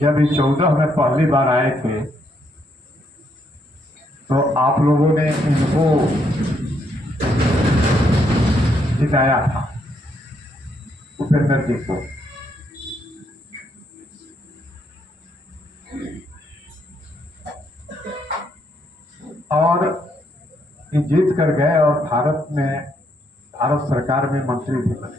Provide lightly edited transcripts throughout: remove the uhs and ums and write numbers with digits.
जब ये 14 में पहली बार आए थे तो आप लोगों ने इनको जिताया था, उपेंद्र जी को। और ये जीत कर गए और भारत सरकार में मंत्री भी बने।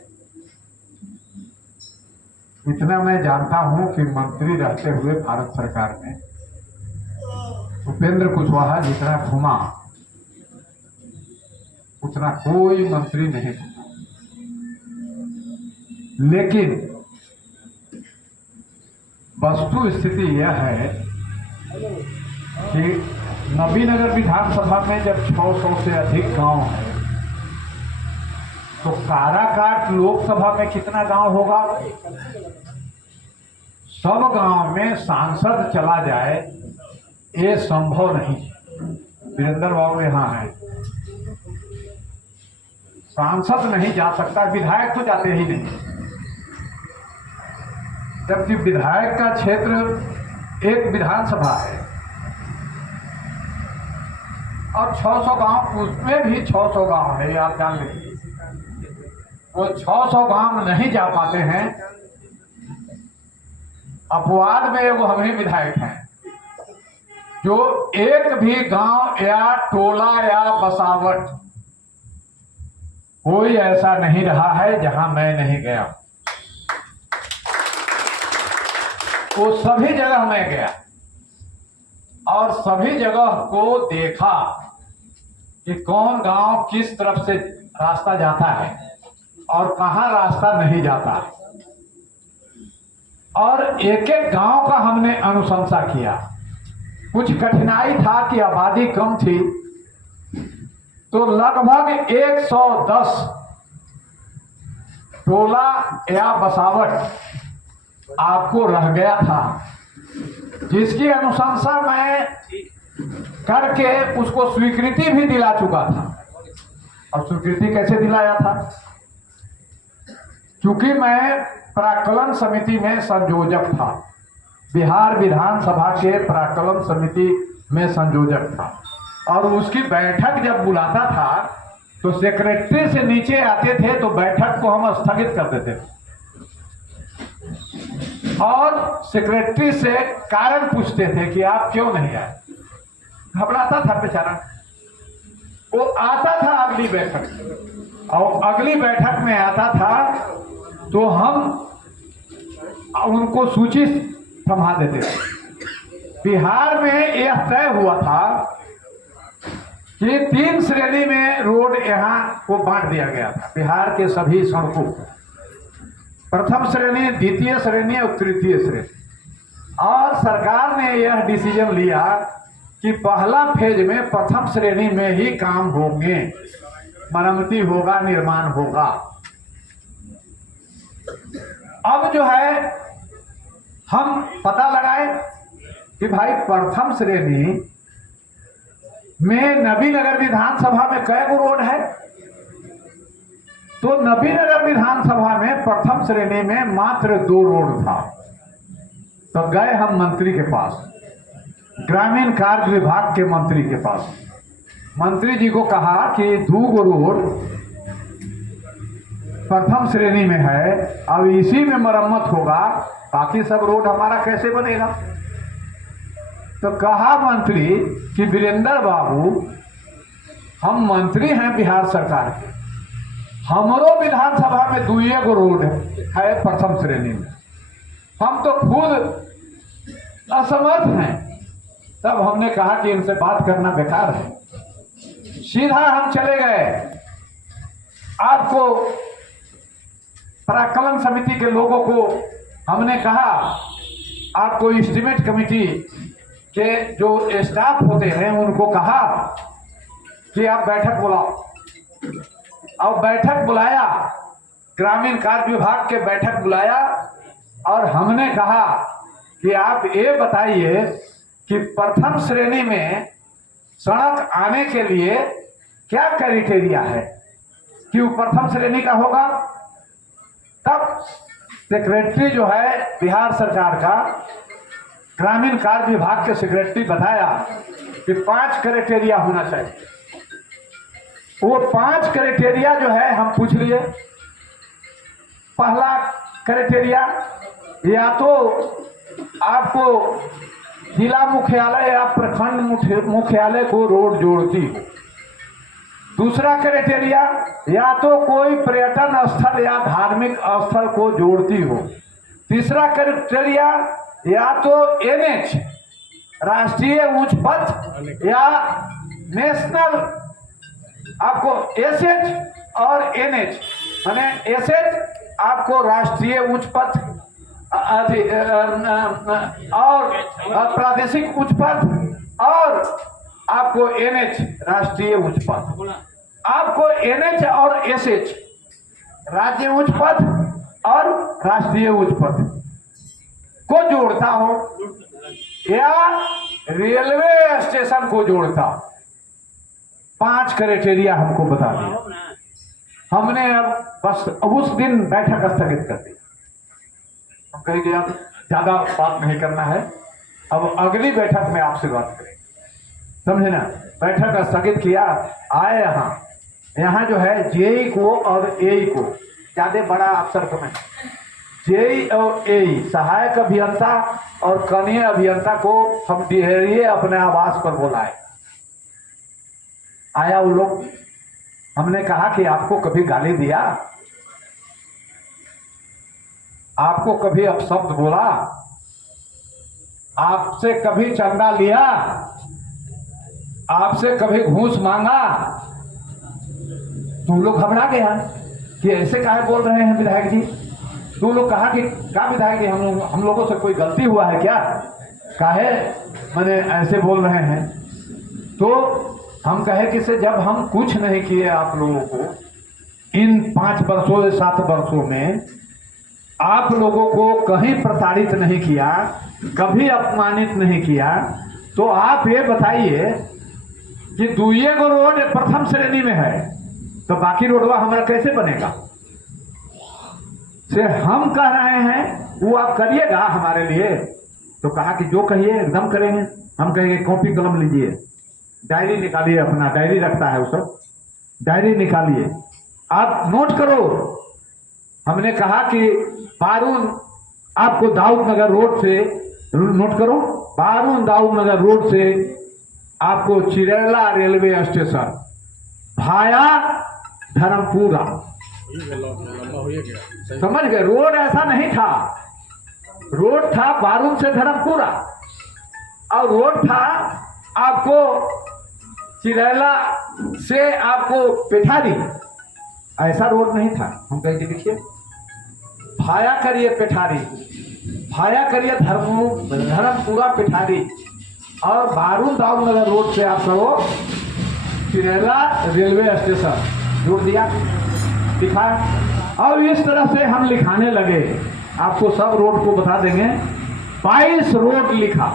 इतना मैं जानता हूं कि मंत्री रहते हुए भारत सरकार में उपेंद्र कुशवाहा जितना घुमा उतना कोई मंत्री नहीं घुमा। लेकिन वस्तु स्थिति यह है कि नबीनगर विधानसभा में जब 600 से अधिक गांव है तो काराकाट लोकसभा में कितना गांव होगा? सब गांव में सांसद चला जाए ये संभव नहीं। वीरेंद्र बाबू यहां है, सांसद नहीं जा सकता, विधायक तो जाते ही नहीं। जबकि विधायक का क्षेत्र एक विधानसभा है और 600 गांव, उसमें भी 600 गांव है, आप जान लीजिए। वो 600 गांव नहीं जा पाते हैं। अपवाद में वो हम ही विधायक हैं जो एक भी गांव या टोला या बसावट कोई ऐसा नहीं रहा है जहां मैं नहीं गया। वो सभी जगह मैं गया और सभी जगह को देखा कि कौन गांव किस तरफ से रास्ता जाता है और कहां रास्ता नहीं जाता है। और एक एक गांव का हमने अनुशंसा किया। कुछ कठिनाई था कि आबादी कम थी तो लगभग 110 टोला या बसावट आपको रह गया था, जिसकी अनुशंसा मैं करके उसको स्वीकृति भी दिला चुका था। और स्वीकृति कैसे दिलाया था? क्योंकि मैं प्राक्कलन समिति में संयोजक था, बिहार विधानसभा के प्राक्कलन समिति में संयोजक था। और उसकी बैठक जब बुलाता था तो सेक्रेटरी से नीचे आते थे तो बैठक को हम स्थगित कर देते थे और सेक्रेटरी से कारण पूछते थे कि आप क्यों नहीं आए। घबराता था बेचारा। वो आता था अगली बैठक और अगली बैठक में आता था तो हम उनको सूची थमा देते थे। बिहार में यह तय हुआ था कि 3 श्रेणी में रोड यहाँ को बांट दिया गया था, बिहार के सभी सड़कों को। प्रथम श्रेणी, द्वितीय श्रेणी और तृतीय श्रेणी। और सरकार ने यह डिसीजन लिया कि पहला फेज में प्रथम श्रेणी में ही काम होंगे, मरम्मती होगा, निर्माण होगा। अब जो है हम पता लगाए कि भाई प्रथम श्रेणी में नबीनगर विधानसभा में कै गो रोड है? तो नबीनगर विधानसभा में प्रथम श्रेणी में मात्र 2 रोड था। तो गए हम मंत्री के पास, ग्रामीण कार्य विभाग के मंत्री के पास। मंत्री जी को कहा कि 2 गो रोड प्रथम श्रेणी में है, अब इसी में मरम्मत होगा, बाकी सब रोड हमारा कैसे बनेगा? तो कहा मंत्री कि वीरेंद्र बाबू, हम मंत्री हैं बिहार सरकार के, हमरो विधानसभा में 2 गो रोड है प्रथम श्रेणी में, हम तो खुद असमर्थ हैं। तब हमने कहा कि इनसे बात करना बेकार है। सीधा हम चले गए, आपको प्राक्कलन समिति के लोगों को हमने कहा, आपको एस्टीमेट कमेटी के जो स्टाफ होते हैं उनको कहा कि आप बैठक बुलाओ। और बैठक बुलाया, ग्रामीण कार्य विभाग के बैठक बुलाया और हमने कहा कि आप ये बताइए कि प्रथम श्रेणी में सड़क आने के लिए क्या क्राइटेरिया है कि वो प्रथम श्रेणी का होगा। तब सेक्रेटरी जो है बिहार सरकार का ग्रामीण कार्य विभाग के सेक्रेटरी बताया कि 5 क्राइटेरिया होना चाहिए। वो 5 क्राइटेरिया जो है हम पूछ लिए। पहला क्राइटेरिया, या तो आपको जिला मुख्यालय या प्रखंड मुख्यालय को रोड जोड़ती हो। दूसरा क्राइटेरिया, या तो कोई पर्यटन स्थल या धार्मिक स्थल को जोड़ती हो। तीसरा क्राइटेरिया, या तो एनएच राष्ट्रीय उच्च पथ या नेशनल, आपको एसएच और एनएच माने एसएच आपको राष्ट्रीय उच्च पथ और प्रादेशिक उच्च पथ और आपको एनएच राष्ट्रीय उच्च पथ। आपको एनएच और एसएच राज्य उच्च पथ और राष्ट्रीय उच्च पथ को जोड़ता हो या रेलवे स्टेशन को जोड़ता हो। 5 क्राइटेरिया हमको बता दिया। हमने अब बस उस दिन बैठक स्थगित कर दी। हम कहेंगे अब ज्यादा बात नहीं करना है, अब अगली बैठक में आपसे बात करेंगे, समझे ना। बैठक स्थगित किया। आए यहाँ जो है जेई को और एई को, ज्यादा बड़ा अफसर को नहीं, जेई और एई सहायक अभियंता और कनीय अभियंता को हम डिहरिए अपने आवास पर बुलाए। आया वो लोग। हमने कहा कि आपको कभी गाली दिया, आपको कभी अपशब्द बोला, आपसे कभी चंदा लिया, आपसे कभी घूस मांगा? तो लोग घबरा गया कि ऐसे काहे बोल रहे हैं विधायक जी। तो लोग कहा कि क्या विधायक जी, हम लोगों से कोई गलती हुआ है क्या, काहे मैंने ऐसे बोल रहे हैं? तो हम कहे कि से जब हम कुछ नहीं किए आप लोगों को इन 5 वर्षों 7 वर्षों में, आप लोगों को कहीं प्रताड़ित नहीं किया, कभी अपमानित नहीं किया, तो आप ये बताइए कि 2 गो रोड प्रथम श्रेणी में है तो बाकी रोडवा हमारा कैसे बनेगा? से हम कह रहे हैं वो आप करिएगा हमारे लिए। तो कहा कि जो कहिए एकदम करेंगे। हम कहेंगे कॉपी कलम लीजिए, डायरी निकालिए, अपना डायरी रखता है वो सब, डायरी निकालिए, आप नोट करो। हमने कहा कि बारून आपको दाऊद नगर रोड से, नोट करो, बारून दाऊद नगर रोड से आपको चिरेला रेलवे स्टेशन भाया धर्मपुरा, समझ गए? रोड ऐसा नहीं था, रोड था बारून से धर्मपुरा और रोड था आपको चिरेला से आपको पेठारी, ऐसा रोड नहीं था। हम कहेंगे देखिए भाया करिए पेठारी, भाया करिए धर्मपुरा पेठारी और बारून दाऊद नगर रोड से आप सब चिरेला रेलवे स्टेशन जोड़ दिया, लिखा। और इस तरह से हम लिखाने लगे, आपको सब रोड को बता देंगे। 22 रोड लिखा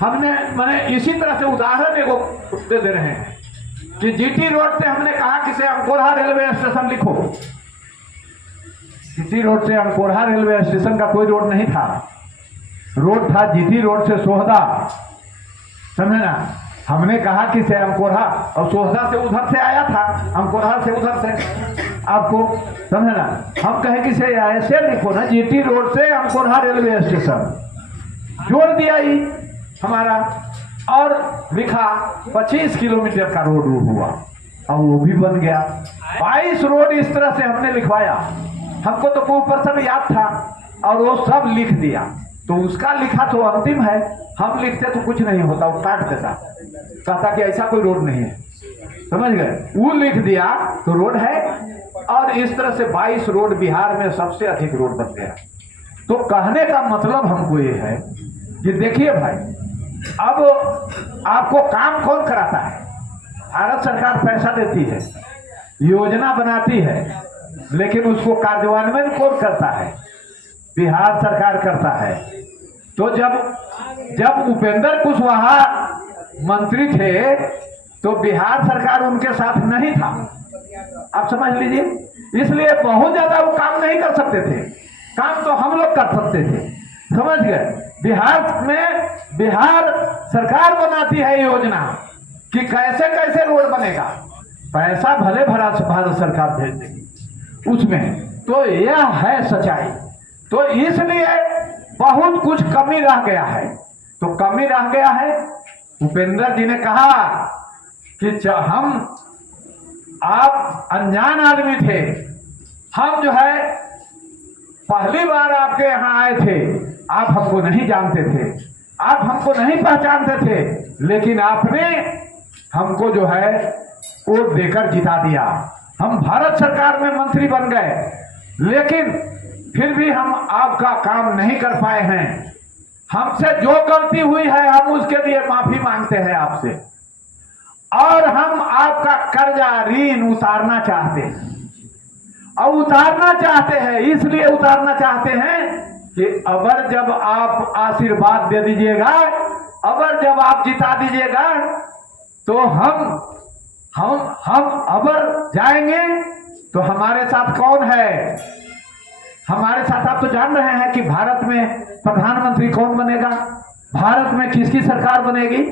हमने। मैंने इसी तरह से उदाहरण एगो दे रहे हैं कि जीटी रोड से हमने कहा कि से अंकोढ़ा रेलवे स्टेशन लिखो। जीटी रोड से अंकोढ़ा रेलवे स्टेशन का कोई रोड नहीं था, रोड था जीटी रोड से सोहदा, समझे ना। हमने कहा कि से अंकोढ़ा, और सोहदा से उधर से आया था, अंकोढ़ा से उधर से, आपको समझे ना। हम कहे कि से ऐसे लिखो ना, जीटी रोड से अंकोढ़ा रेलवे स्टेशन जोड़ दिया ही हमारा, और लिखा 25 किलोमीटर का रोड हुआ और वो भी बन गया। 22 रोड इस तरह से हमने लिखवाया। हमको तो ऊपर सब याद था और वो सब लिख दिया। तो उसका लिखा तो अंतिम है, हम लिखते तो कुछ नहीं होता, वो काट देता, कहता कि ऐसा कोई रोड नहीं है, समझ गए। वो लिख दिया तो रोड है। और इस तरह से 22 रोड बिहार में सबसे अधिक रोड बन गया। तो कहने का मतलब हमको ये है कि देखिए भाई, अब आपको काम कौन कराता है? भारत सरकार पैसा देती है, योजना बनाती है, लेकिन उसको कार्यान्वयन कौन करता है? बिहार सरकार करता है। तो जब उपेंद्र कुशवाहा मंत्री थे तो बिहार सरकार उनके साथ नहीं था, आप समझ लीजिए। इसलिए बहुत ज्यादा वो काम नहीं कर सकते थे, काम तो हम लोग कर सकते थे। समझ गए? बिहार सरकार बनाती है योजना कि कैसे कैसे रोड बनेगा, पैसा भले भरा भारत सरकार भेज देगी उसमें। तो यह है सच्चाई। तो इसलिए बहुत कुछ कमी रह गया है। तो कमी रह गया है। उपेंद्र जी ने कहा कि आप अनजान आदमी थे, हम जो है पहली बार आपके यहाँ आए थे, आप हमको नहीं जानते थे, आप हमको नहीं पहचानते थे, लेकिन आपने हमको जो है वोट देकर जिता दिया। हम भारत सरकार में मंत्री बन गए, लेकिन फिर भी हम आपका काम नहीं कर पाए हैं। हमसे जो गलती हुई है हम उसके लिए माफी मांगते हैं आपसे, और हम आपका कर्जा ऋण उतारना चाहते हैं। और उतारना चाहते हैं इसलिए उतारना चाहते हैं कि अगर जब आप आशीर्वाद दे दीजिएगा, अगर जब आप जिता दीजिएगा, तो हम अगर जाएंगे तो हमारे साथ कौन है? हमारे साथ आप तो जान रहे हैं कि भारत में प्रधानमंत्री कौन बनेगा, भारत में किसकी सरकार बनेगी?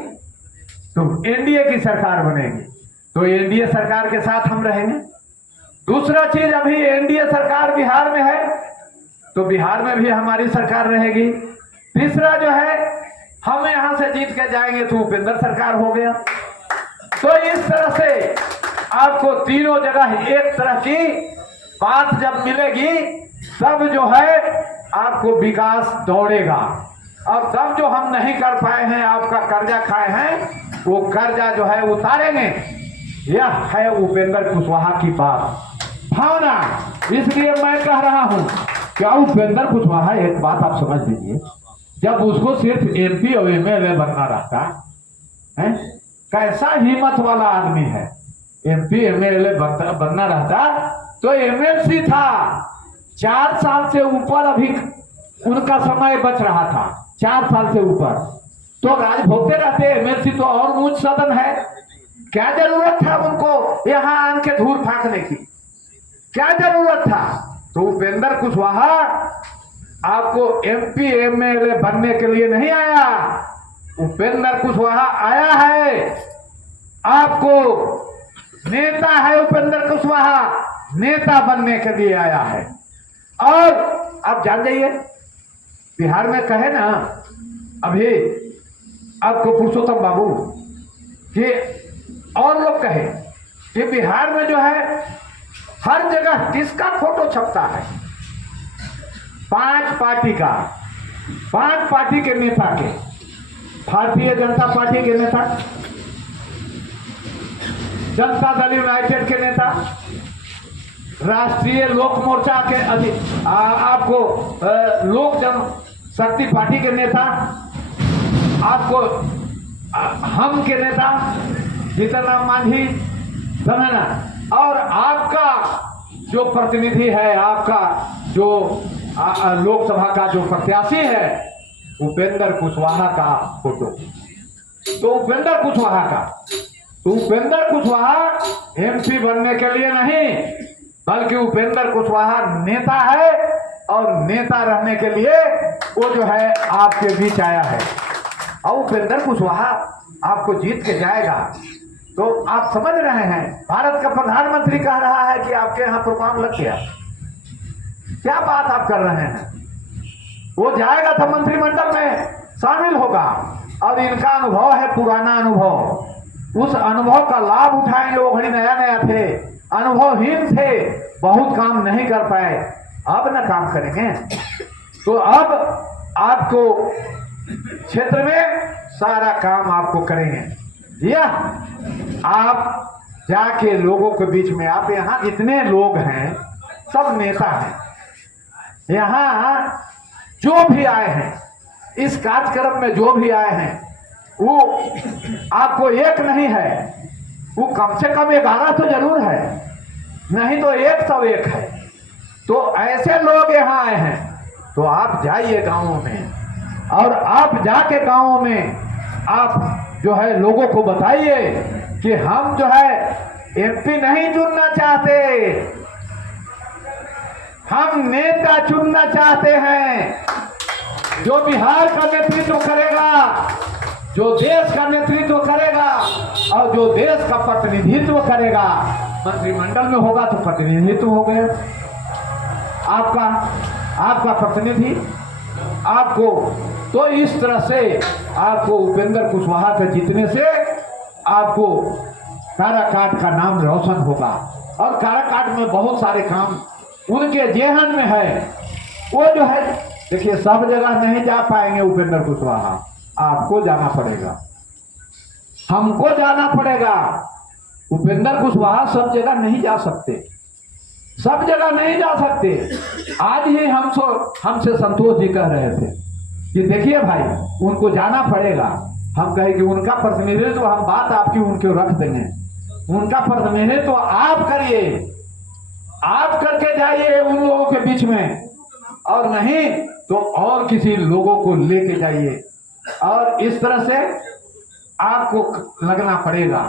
तो एनडीए की सरकार बनेगी। तो एनडीए सरकार के साथ हम रहेंगे। दूसरा चीज, अभी एनडीए सरकार बिहार में है, तो बिहार में भी हमारी सरकार रहेगी। तीसरा जो है, हम यहां से जीत के जाएंगे तो उपेंद्र सरकार हो गया। तो इस तरह से आपको तीनों जगह एक तरह की बात जब मिलेगी, तब जो है आपको विकास दौड़ेगा। अब तब जो हम नहीं कर पाए हैं, आपका कर्जा खाए हैं, वो कर्जा जो है उतारेंगे। यह है उपेंद्र कुशवाहा की बात, भावना। इसलिए मैं कह रहा हूं, क्या उपेंद्र कुशवाहा, एक बात आप समझ लीजिए, जब उसको सिर्फ एमपी और एमएलए बनना रहता है, कैसा हिम्मत वाला आदमी है। एमपी एमएलए बनना रहता तो एमएलसी था। 4 साल से ऊपर अभी उनका समय बच रहा था, 4 साल से ऊपर तो राज भोगते रहते। एमएलसी तो और उच्च सदन है, क्या जरूरत था उनको यहाँ आन के धूल फांकने की? क्या जरूरत था? तो उपेंद्र कुशवाहा आपको एमपी एमएलए बनने के लिए नहीं आया। उपेंद्र कुशवाहा आया है, आपको नेता है। उपेंद्र कुशवाहा नेता बनने के लिए आया है। और आप जान जाइए, बिहार में कहे ना अभी आपको पुरुषोत्तम बाबू कि और लोग कहे कि बिहार में जो है हर जगह किसका फोटो छपता है? 5 पार्टी का, 5 पार्टी के नेता के, भारतीय जनता पार्टी के नेता, जनता दल यूनाइटेड के नेता, राष्ट्रीय लोक मोर्चा के आपको लोक जनशक्ति पार्टी के नेता, आपको हम के नेता जीतन राम मांझी, समझे ना, और आपका जो प्रतिनिधि है, आपका जो लोकसभा का जो प्रत्याशी है, उपेंद्र कुशवाहा का फोटो। तो उपेंद्र कुशवाहा का, तो उपेंद्र कुशवाहा एमपी बनने के लिए नहीं, बल्कि उपेंद्र कुशवाहा नेता है, और नेता रहने के लिए वो जो है आपके बीच आया है। और उपेंद्र कुशवाहा आपको जीत के जाएगा। तो आप समझ रहे हैं, भारत का प्रधानमंत्री कह रहा है कि आपके यहाँ प्रोग्राम लग गया। क्या बात आप कर रहे हैं? वो जाएगा तो मंत्रिमंडल में शामिल होगा, और इनका अनुभव है, पुराना अनुभव। उस अनुभव का लाभ उठाएंगे। वो घड़ी नया नया थे, अनुभवहीन थे, बहुत काम नहीं कर पाए, अब न काम करेंगे। तो अब आपको क्षेत्र में सारा काम आपको करेंगे। यह आप जाके लोगों के बीच में, आप यहाँ जितने लोग हैं सब नेता हैं। यहाँ जो भी आए हैं, इस कार्यक्रम में जो भी आए हैं, वो आपको एक नहीं है, वो कम से कम 11 तो जरूर है, नहीं तो 101 है। तो ऐसे लोग यहाँ आए हैं। तो आप जाइए गांवों में, और आप जाके गांवों में आप जो है लोगों को बताइए कि हम जो है एमपी नहीं चुनना चाहते, हम नेता चुनना चाहते हैं। जो बिहार का नेतृत्व करेगा, जो देश का नेतृत्व करेगा और जो देश का प्रतिनिधित्व करेगा, मंत्रिमंडल में होगा तो प्रतिनिधित्व हो गया आपका प्रतिनिधि आपको। तो इस तरह से आपको उपेंद्र कुशवाहा के जीतने से आपको काराकाट का नाम रोशन होगा। और काराकाट में बहुत सारे काम उनके जेहन में है। वो जो है, देखिए, सब जगह नहीं जा पाएंगे उपेंद्र कुशवाहा, आपको जाना पड़ेगा, हमको जाना पड़ेगा। उपेंद्र कुशवाहा सब जगह नहीं जा सकते, सब जगह नहीं जा सकते। आज ही हमसे संतोष जी कह रहे थे कि देखिए भाई, उनको जाना पड़ेगा। हम कहे कि उनका प्रतिनिधित्व तो हम बात आपकी उनके रख देंगे, उनका प्रतिनिधित्व तो आप करिए, आप करके जाइए उन लोगों के बीच में, और नहीं तो और किसी लोगों को लेके जाइए। और इस तरह से आपको लगना पड़ेगा।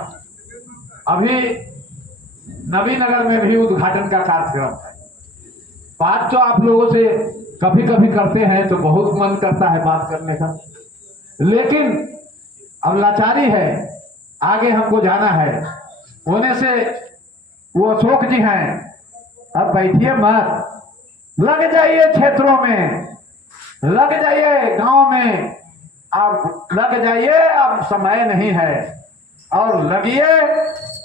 अभी नवीनगर में भी उद्घाटन का कार्यक्रम है। बात तो आप लोगों से कभी कभी करते हैं तो बहुत मन करता है बात करने का, लेकिन अब लाचारी है, आगे हमको जाना है। होने से वो अशोक जी हैं, अब बैठिए मत, लग जाइए क्षेत्रों में, लग जाइए गांव में, आप लग जाइए, अब समय नहीं है। और लगिए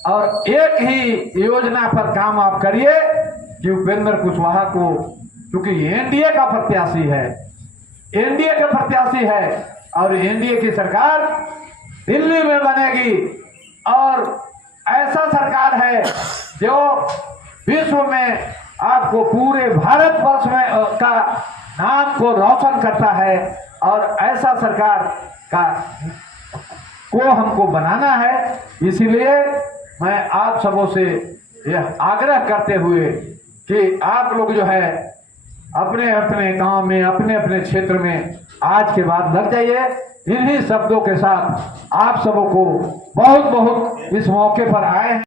और एक ही योजना पर काम आप करिए कि उपेंद्र कुशवाहा को, क्योंकि एनडीए का प्रत्याशी है, एनडीए का प्रत्याशी है, और एनडीए की सरकार दिल्ली में बनेगी। और ऐसा सरकार है जो विश्व में आपको पूरे भारतवर्ष में का नाम को रोशन करता है। और ऐसा सरकार को हमको बनाना है। इसीलिए मैं आप सबों से यह आग्रह करते हुए कि आप लोग जो है अपने अपने गांव में, अपने अपने क्षेत्र में आज के बाद लग जाइए। इन्हीं शब्दों के साथ आप सबों को बहुत बहुत इस मौके पर आए हैं।